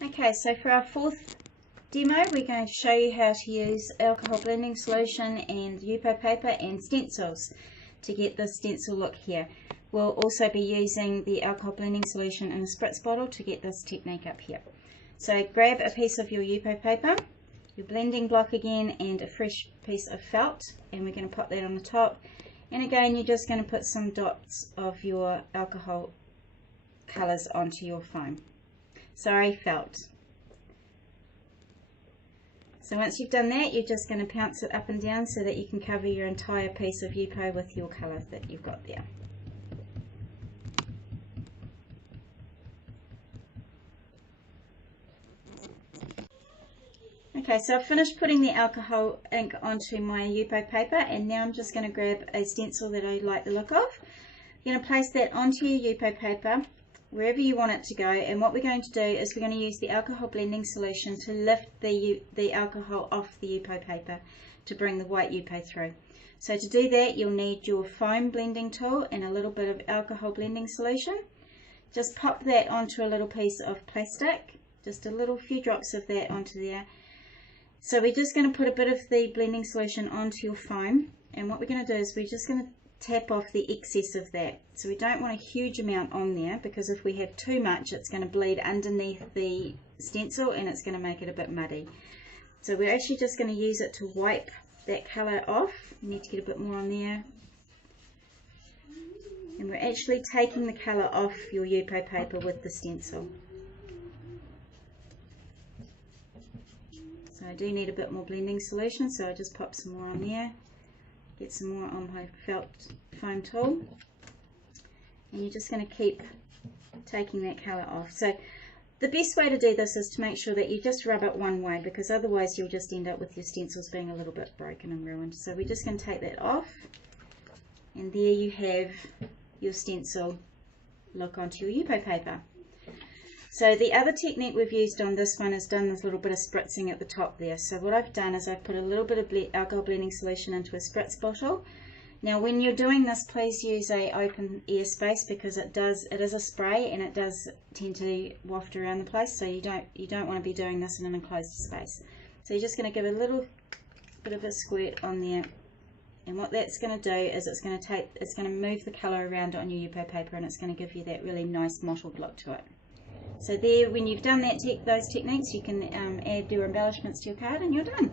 Okay, so for our fourth demo, we're going to show you how to use alcohol blending solution and Yupo paper and stencils to get the stencil look here. We'll also be using the alcohol blending solution in a spritz bottle to get this technique up here. So grab a piece of your Yupo paper, your blending block again, and a fresh piece of felt, and we're going to put that on the top. And again, you're just going to put some dots of your alcohol colours onto your foam. Sorry, felt. So once you've done that, you're just going to pounce it up and down so that you can cover your entire piece of you-poe with your colour that you've got there. Okay, so I've finished putting the alcohol ink onto my Yupo paper, and now I'm just going to grab a stencil that I like the look of. You're going to place that onto your Yupo paper, wherever you want it to go, and what we're going to do is we're going to use the alcohol blending solution to lift the alcohol off the Yupo paper to bring the white Yupo through. So to do that, you'll need your foam blending tool and a little bit of alcohol blending solution. Just pop that onto a little piece of plastic, just a little few drops of that onto there. So we're just going to put a bit of the blending solution onto your foam, and what we're going to do is we're just going to tap off the excess of that. So we don't want a huge amount on there, because if we have too much, it's going to bleed underneath the stencil and it's going to make it a bit muddy. So we're actually just going to use it to wipe that colour off. You need to get a bit more on there. And we're actually taking the colour off your Yupo paper with the stencil. So I do need a bit more blending solution, so I just pop some more on there. Get some more on my felt foam tool, and you're just going to keep taking that colour off. So the best way to do this is to make sure that you just rub it one way, because otherwise you'll just end up with your stencils being a little bit broken and ruined. So we're just going to take that off, and there you have your stencil look onto your Yupo paper. So the other technique we've used on this one is done this little bit of spritzing at the top there. So what I've done is I've put a little bit of alcohol blending solution into a spritz bottle. Now when you're doing this, please use a open air space, because it is a spray and it does tend to waft around the place, so you don't want to be doing this in an enclosed space. So you're just going to give a little bit of a squirt on there, and what that's going to do is it's going to move the colour around on your Yupo paper, and it's going to give you that really nice mottled look to it. So there, when you've done those techniques, you can add your embellishments to your card and you're done.